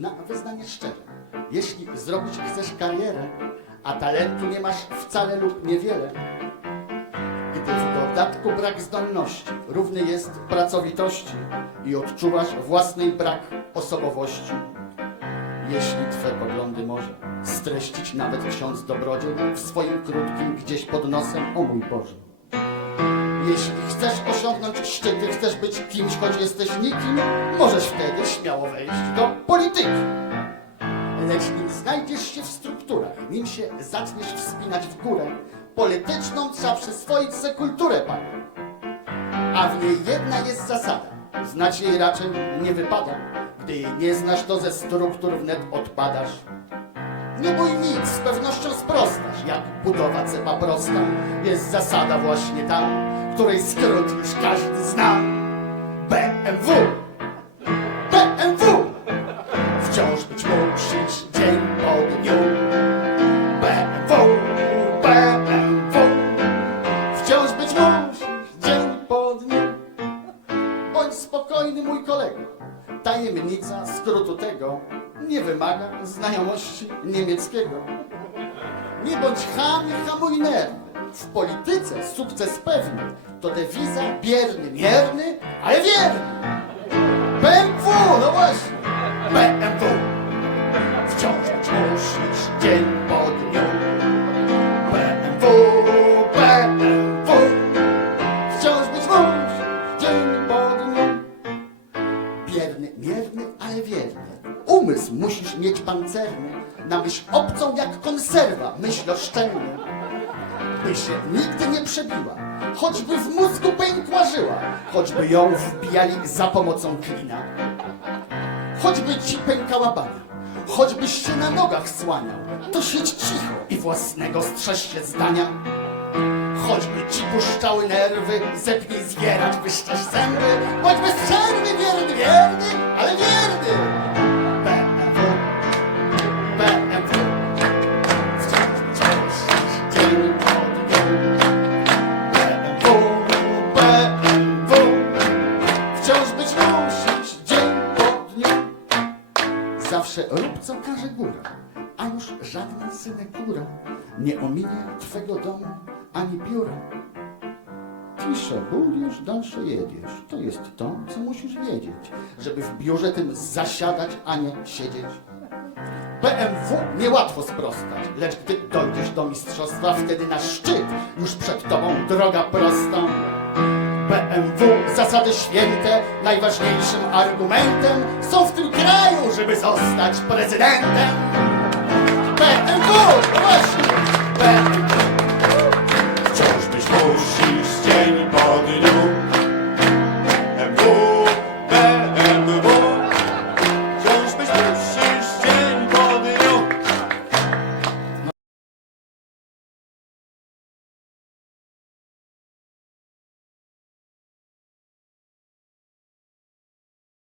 na wyznanie szczere. Jeśli zrobić chcesz karierę, a talentu nie masz wcale lub niewiele, gdy w dodatku brak zdolności równy jest pracowitości i odczuwasz własny brak osobowości, jeśli Twe poglądy może streścić nawet ksiądz dobrodziej w swoim krótkim gdzieś pod nosem, o mój Boże. Jeśli chcesz osiągnąć szczyty, chcesz być kimś, choć jesteś nikim, możesz wtedy śmiało wejść do Lecz nim znajdziesz się w strukturach, nim się zaczniesz wspinać w górę, polityczną trzeba przyswoić se kulturę, panie. A w niej jedna jest zasada. Znać jej raczej nie wypada. Gdy jej nie znasz, to ze struktur wnet odpadasz. Nie bój nic, z pewnością sprostasz, jak budowa cepa prosta. Jest zasada właśnie ta, której skrót już każdy zna. Bądź spokojny, mój kolego. Tajemnica skrótu tego nie wymaga znajomości niemieckiego. Nie bądź ham hamuj nerwy. W polityce sukces pewny to dewiza bierny, mierny, ale wierny. BMW, no właśnie, BMW. Wciąż musisz dzień po dniu. Mieć pancerny, na myśl obcą jak konserwa, myśl oszczędna. By się nigdy nie przebiła, choćby w mózgu pękła żyła, choćby ją wbijali za pomocą klina. Choćby ci pękała bania, choćbyś się na nogach słaniał, to siedź cicho i własnego strzeż się zdania. Choćby ci puszczały nerwy, zepnij zwierać, wyszczesz zęby, choćby strzelny, wierny, wierny. Zawsze rób co każe góra, a już żadna synekura nie ominie twego domu ani biura. Ciszę, budzisz, dalsze jedziesz. To jest to, co musisz wiedzieć, żeby w biurze tym zasiadać, a nie siedzieć. BMW niełatwo sprostać, lecz gdy dojdziesz do mistrzostwa, wtedy na szczyt już przed tobą droga prosta. BMW, zasady święte, najważniejszym argumentem są w tym kraju, żeby zostać prezydentem. Bettencourt, właśnie,